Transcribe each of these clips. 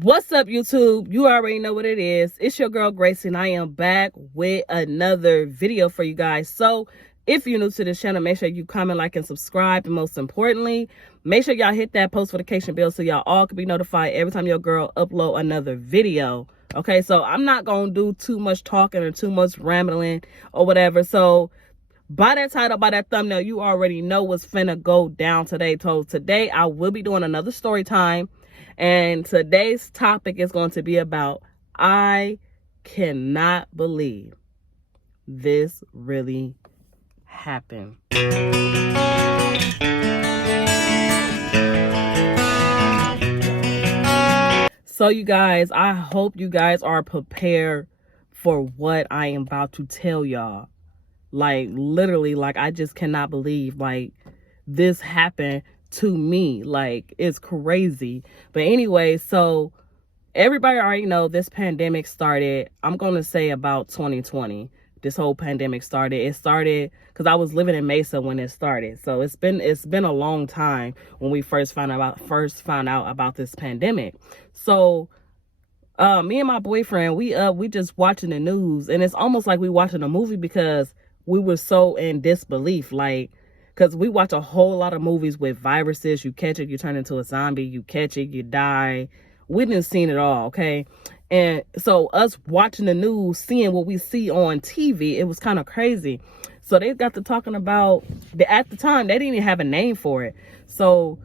What's up, YouTube? You already know what it is. It's your girl Gracie, and I am back with another video for you guys. So if you're new to this channel, make sure you comment, like, and subscribe. And most importantly, make sure y'all hit that post notification bell so y'all all can be notified every time your girl upload another video. Okay, so I'm not gonna do too much talking or too much rambling or whatever. So by that title, by that thumbnail, you already know what's finna go down today. So today I will be doing another story time. And today's topic is going to be about, I cannot believe this really happened. So you guys, I hope you guys are prepared for what I am about to tell y'all. Like, literally, like, I just cannot believe, like, this happened to me. Like, it's crazy. But anyway, so everybody already know this pandemic started, I'm going to say about 2020. This whole pandemic started. It started because I was living in Mesa when it started. So it's been a long time when we first found out about this pandemic. So me and my boyfriend, we just watching the news, and it's almost like we watching a movie because we were so in disbelief. Like, because we watch a whole lot of movies with viruses. You catch it, you turn into a zombie. You catch it, you die. We didn't see it all, okay? And so us watching the news, seeing what we see on TV, it was kind of crazy. So they got to talking about, at the time, they didn't even have a name for it. So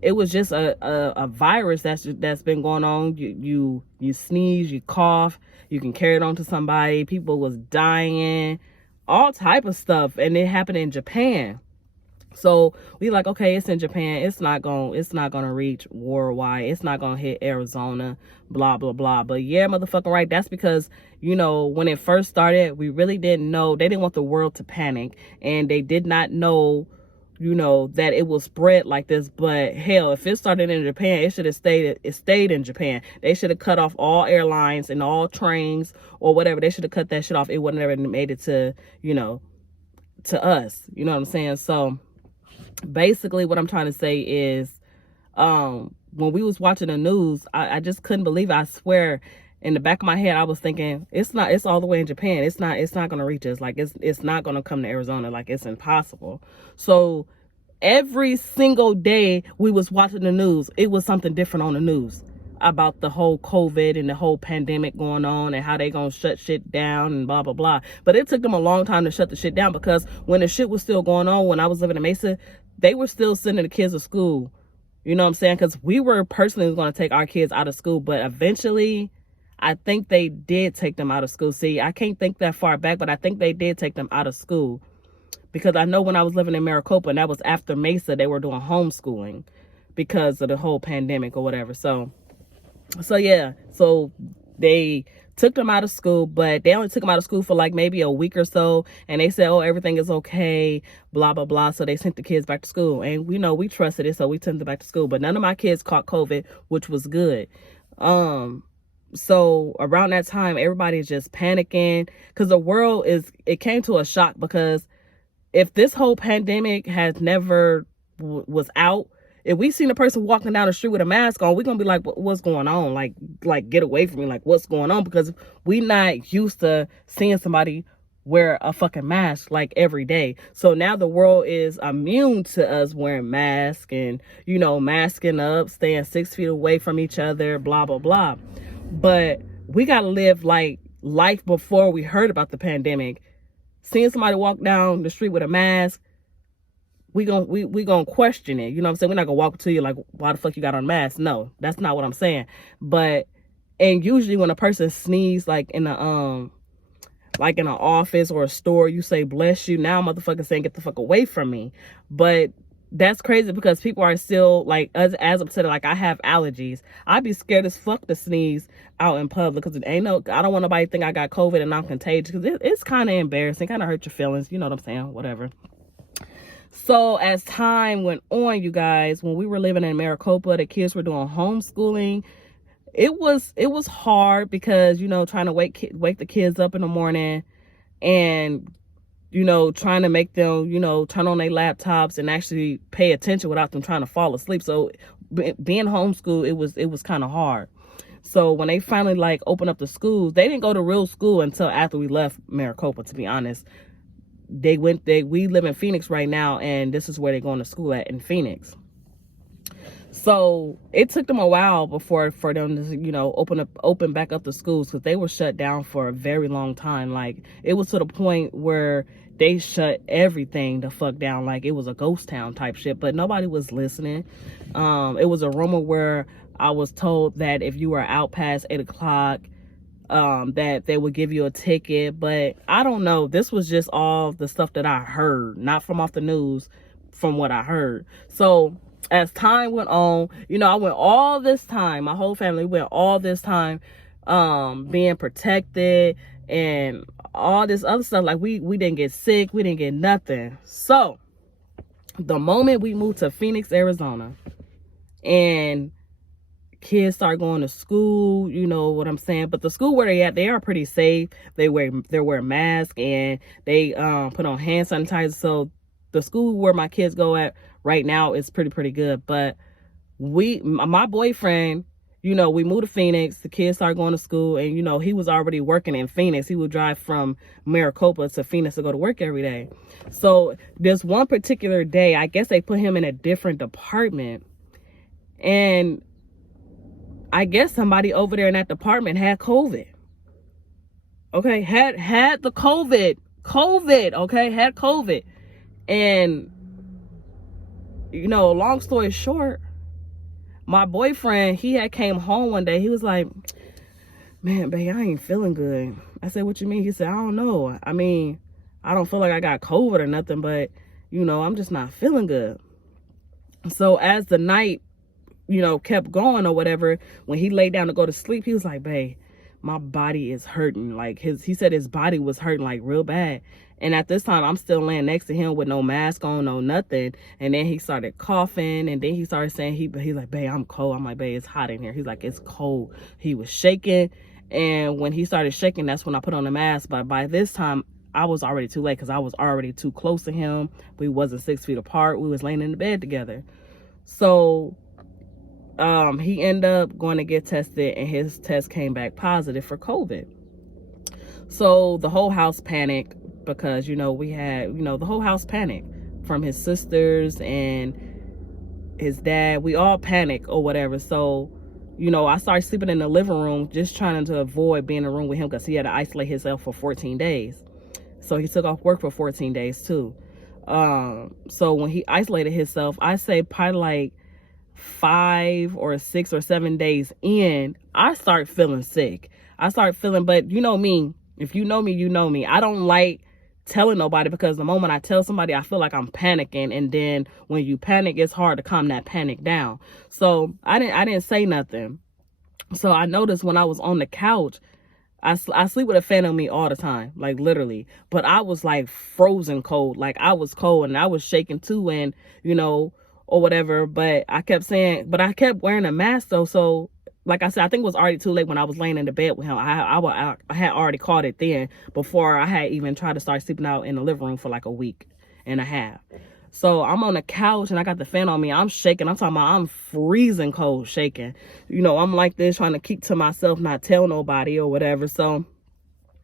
it was just a virus that's been going on. You sneeze, you cough, you can carry it on to somebody. People was dying, all type of stuff. And it happened in Japan. So we like, okay, it's in Japan. It's not gonna reach worldwide. It's not gonna hit Arizona, blah, blah, blah. But yeah, motherfucking right. That's because, you know, when it first started, we really didn't know. They didn't want the world to panic, and they did not know, you know, that it will spread like this. But hell, if it started in Japan, it should have stayed in Japan. They should have cut off all airlines and all trains or whatever. They should have cut that shit off. It wouldn't have made it to, you know, to us. You know what I'm saying? So basically what I'm trying to say is, when we was watching the news, I just couldn't believe it. I swear, in the back of my head, I was thinking, it's all the way in Japan. It's not gonna reach us. Like, it's not gonna come to Arizona. Like, it's impossible. So every single day we was watching the news, it was something different on the news about the whole COVID and the whole pandemic going on and how they gonna shut shit down and blah, blah, blah. But it took them a long time to shut the shit down, because when the shit was still going on, when I was living in Mesa, they were still sending the kids to school. You know what I'm saying? Because we were personally going to take our kids out of school, but eventually I think they did take them out of school. See, I can't think that far back, but I think they did take them out of school, because I know when I was living in Maricopa, and that was after Mesa, they were doing homeschooling because of the whole pandemic or whatever. So yeah, so they took them out of school, but they only took them out of school for like maybe a week or so, and they said, oh, everything is okay, blah, blah, blah. So they sent the kids back to school, and we know we trusted it, so we sent them back to school. But none of my kids caught COVID, which was good. So around that time, everybody's just panicking, because the world it came to a shock, because if this whole pandemic has never was out, if we seen a person walking down the street with a mask on, we're gonna be like, what's going on? Like get away from me. Like, what's going on? Because we not used to seeing somebody wear a fucking mask like every day. So now the world is immune to us wearing masks and, you know, masking up, staying 6 feet away from each other, blah, blah, blah. But we gotta live like life before we heard about the pandemic. Seeing somebody walk down the street with a mask, we gonna question it. You know what I'm saying? We're not gonna walk to you like, why the fuck you got on a mask? No, that's not what I'm saying. But, and usually when a person sneezes, like in an office or a store, you say, bless you. Now motherfuckers saying, get the fuck away from me. But that's crazy, because people are still like, as upset. Like, I have allergies. I'd be scared as fuck to sneeze out in public, because I don't want nobody to think I got COVID and I'm contagious, because it's kind of embarrassing, kind of hurt your feelings. You know what I'm saying? Whatever. So as time went on, you guys, when we were living in Maricopa, the kids were doing homeschooling. It was hard, because, you know, trying to wake the kids up in the morning, and, you know, trying to make them, you know, turn on their laptops and actually pay attention without them trying to fall asleep. So being homeschooled, it was kind of hard. So when they finally like opened up the schools, they didn't go to real school until after we left Maricopa, to be honest. We live in Phoenix right now, and this is where they're going to school at, in Phoenix. So it took them a while for them to, you know, open back up the schools, because they were shut down for a very long time. Like, it was to the point where they shut everything the fuck down, like it was a ghost town type shit, but nobody was listening. It was a rumor where I was told that if you were out past 8 o'clock, that they would give you a ticket, but I don't know. This was just all the stuff that I heard, not from off the news, from what I heard. So as time went on, you know, I went all this time, my whole family went all this time being protected and all this other stuff. Like, we didn't get sick, we didn't get nothing. So the moment we moved to Phoenix, Arizona, and kids start going to school, you know what I'm saying? But the school where they at, they are pretty safe. They wear masks, and they put on hand sanitizer. So the school where my kids go at right now is pretty good. But my boyfriend, you know, we moved to Phoenix, the kids started going to school, and you know, he was already working in Phoenix. He would drive from Maricopa to Phoenix to go to work every day. So this one particular day, I guess they put him in a different department, and I guess somebody over there in that department had COVID. Okay, had the COVID, okay, had COVID. And, you know, long story short, my boyfriend, he had came home one day. He was like, man, babe, I ain't feeling good. I said, what you mean? He said, I don't know. I mean, I don't feel like I got COVID or nothing, but, you know, I'm just not feeling good. So as the night, you know, kept going or whatever, when he laid down to go to sleep, he was like, babe, my body is hurting. Like, he said his body was hurting like real bad. And at this time, I'm still laying next to him with no mask on, no nothing. And then he started coughing, and then he started saying, he's like, babe, I'm cold. I'm like, babe, it's hot in here. He's like, it's cold. He was shaking. And when he started shaking, that's when I put on the mask. But by this time, I was already too late, because I was already too close to him. We wasn't 6 feet apart. We was laying in the bed together. So he ended up going to get tested, and his test came back positive for COVID. So the whole house panicked, because, you know, the whole house panicked, from his sisters and his dad. We all panicked or whatever. So, you know, I started sleeping in the living room, just trying to avoid being in a room with him, because he had to isolate himself for 14 days. So he took off work for 14 days too. So when he isolated himself, I say probably like 5 or 6 or 7 days in, I start feeling sick. I start feeling, but you know me, if you know me, you know me. I don't like telling nobody, because the moment I tell somebody, I feel like I'm panicking, and then when you panic, it's hard to calm that panic down. So I didn't say nothing. So I noticed when I was on the couch, I sleep with a fan on me all the time, like literally, but I was like frozen cold. Like, I was cold, and I was shaking too, and you know, or whatever. But I kept wearing a mask though. So like I said, I think it was already too late when I was laying in the bed with him. I had already caught it then, before I had even tried to start sleeping out in the living room for like a week and a half. So I'm on the couch, and I got the fan on me. I'm shaking. I'm talking about I'm freezing cold, shaking. You know, I'm like this, trying to keep to myself, not tell nobody or whatever. So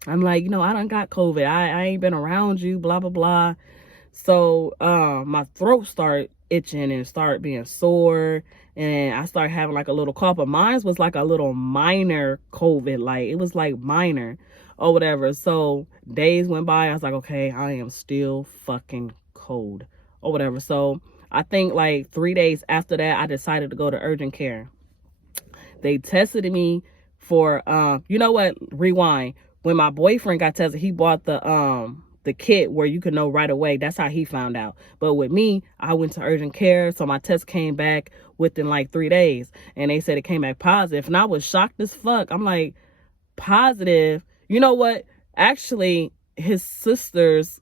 I'm like, you know, I done got COVID. I ain't been around you, blah, blah, blah. So my throat started itching and started being sore, and I started having like a little cough. But mine was like a little minor COVID, like it was like minor or whatever. So days went by. I was like, okay, I am still fucking cold or whatever. So I think like 3 days after that, I decided to go to urgent care. They tested me for you know what, rewind, when my boyfriend got tested, he bought the kit where you can know right away. That's how he found out. But with me, I went to urgent care, so my test came back within like 3 days, and they said it came back positive. And I was shocked as fuck. I'm like, positive? You know what? Actually, his sisters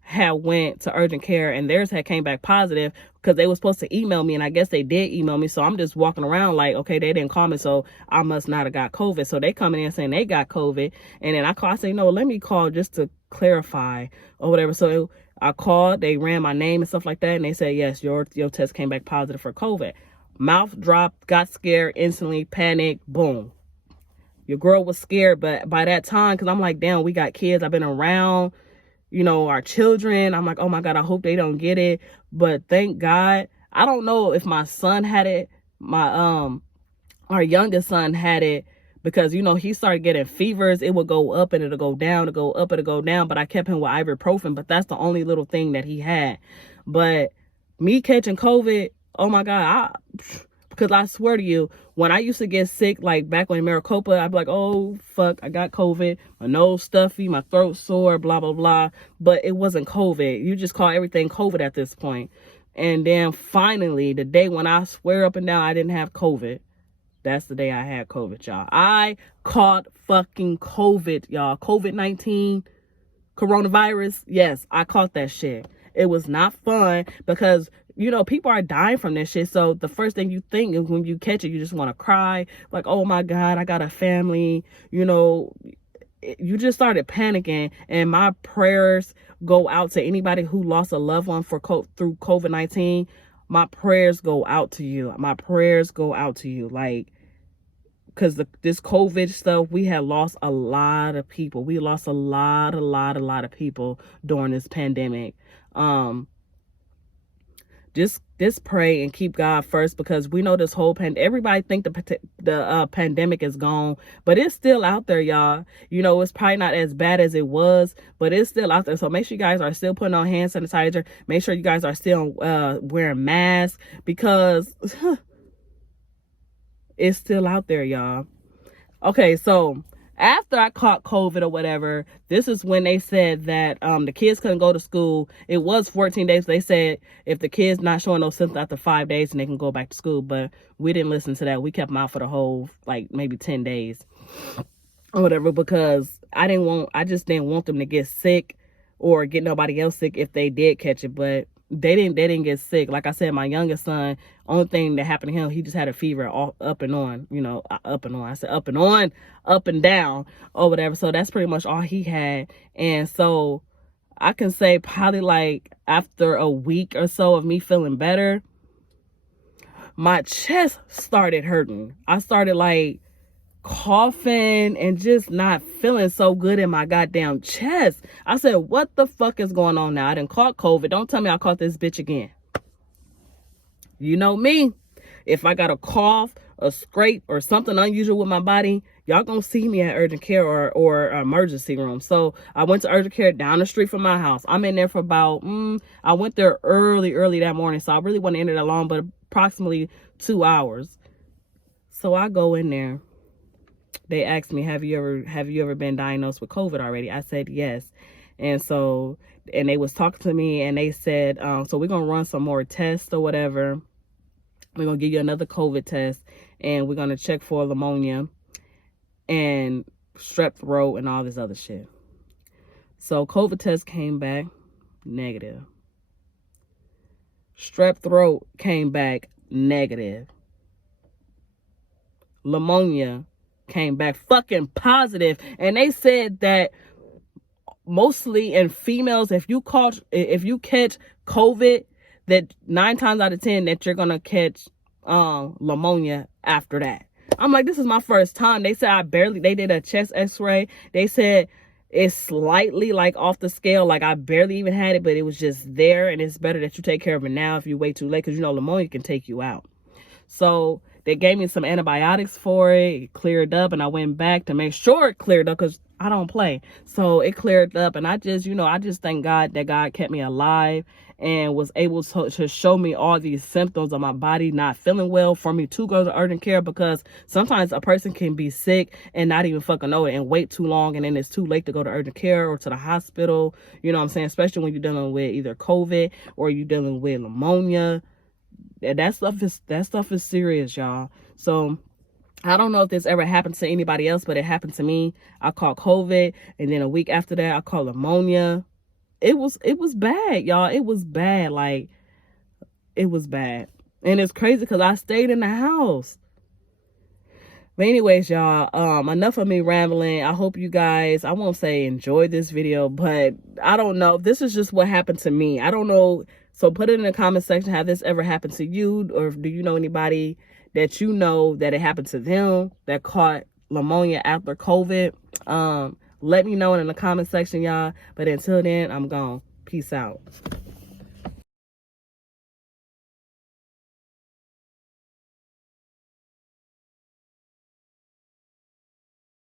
had went to urgent care, and theirs had came back positive, because they were supposed to email me, and I guess they did email me. So I'm just walking around like, okay, they didn't call me, so I must not have got COVID. So they coming in saying they got COVID, and then I say, no, let me call just to clarify or whatever. So I called, they ran my name and stuff like that, and they said, yes, your test came back positive for COVID. Mouth dropped, got scared instantly, panicked, boom. Your girl was scared, but by that time, because I'm like, damn, we got kids. I've been around, our children. I'm like, oh my God, I hope they don't get it. But thank God. I don't know if my son had it. Our youngest son had it because, he started getting fevers. It would go up and it'll go down, it'll go up and it'll go down. But I kept him with ibuprofen, but that's the only little thing that he had. But me catching COVID, oh my God, because I swear to you, when I used to get sick, like back when Maricopa, I'd be like, oh, fuck, I got COVID. My nose stuffy, my throat sore, blah, blah, blah. But it wasn't COVID. You just call everything COVID at this point. And then finally, the day when I swear up and down I didn't have COVID, that's the day I had COVID, y'all. I caught fucking COVID, y'all. COVID-19, coronavirus. Yes, I caught that shit. It was not fun because, people are dying from this shit. So the first thing you think is when you catch it, you just want to cry. Like, oh my God, I got a family. You just started panicking. And my prayers go out to anybody who lost a loved one through COVID-19. My prayers go out to you. My prayers go out to you. Like, because this COVID stuff, we had lost a lot of people. We lost a lot of people during this pandemic. Just pray and keep God first, because we know this whole everybody think the pandemic is gone, but it's still out there, y'all. It's probably not as bad as it was, but it's still out there. So make sure you guys are still putting on hand sanitizer. Make sure you guys are still wearing masks, because it's still out there, y'all. Okay, so after I caught COVID or whatever, this is when they said that the kids couldn't go to school. It was 14 days. They said if the kids not showing no symptoms after 5 days, then they can go back to school. But we didn't listen to that. We kept them out for the whole, maybe 10 days or whatever, because I just didn't want them to get sick or get nobody else sick if they did catch it. But they didn't get sick. Like I said, my youngest son, only thing that happened to him, he just had a fever up and on, up and on. I said up and on, up and down or whatever. So that's pretty much all he had. And so I can say probably after a week or so of me feeling better, my chest started hurting. I started coughing and just not feeling so good in my goddamn chest. I said, what the fuck is going on now? I done caught COVID. Don't tell me I caught this bitch again. You know me. If I got a cough, a scrape, or something unusual with my body, y'all gonna see me at urgent care or emergency room. So I went to urgent care down the street from my house. I'm in there for about, I went there early that morning. So I really wasn't in there that long, but approximately 2 hours. So I go in there. They asked me, have you ever been diagnosed with COVID already? I said yes. And they was talking to me, and they said, so we're going to run some more tests or whatever. We're going to give you another COVID test, and we're going to check for pneumonia and strep throat and all this other shit. So COVID test came back negative. Strep throat came back negative. Pneumonia came back fucking positive. And they said that mostly in females, if you catch COVID, that 9 times out of 10 that you're gonna catch pneumonia after that. I'm like, this is my first time. They said they did a chest x-ray. They said it's slightly off the scale. I barely even had it, but it was just there, and it's better that you take care of it now if you wait too late, because pneumonia can take you out. So they gave me some antibiotics for it. It cleared up, and I went back to make sure it cleared up, because I don't play. So it cleared up, and I just thank God that God kept me alive and was able to show me all these symptoms of my body not feeling well for me to go to urgent care, because sometimes a person can be sick and not even fucking know it and wait too long, and then it's too late to go to urgent care or to the hospital. You know what I'm saying? Especially when you're dealing with either COVID or you're dealing with pneumonia. That stuff is serious, y'all. So I don't know if this ever happened to anybody else, but it happened to me. I caught COVID, and then a week after that, I caught pneumonia. It was bad, y'all. It was bad. It was bad. And it's crazy because I stayed in the house. But anyways, y'all, enough of me rambling. I hope you guys, I won't say enjoy this video, but I don't know. This is just what happened to me. I don't know. So put it in the comment section. Have this ever happened to you? Or do you know anybody that that it happened to them that caught pneumonia after COVID. Let me know in the comment section, y'all. But until then, I'm gone. Peace out.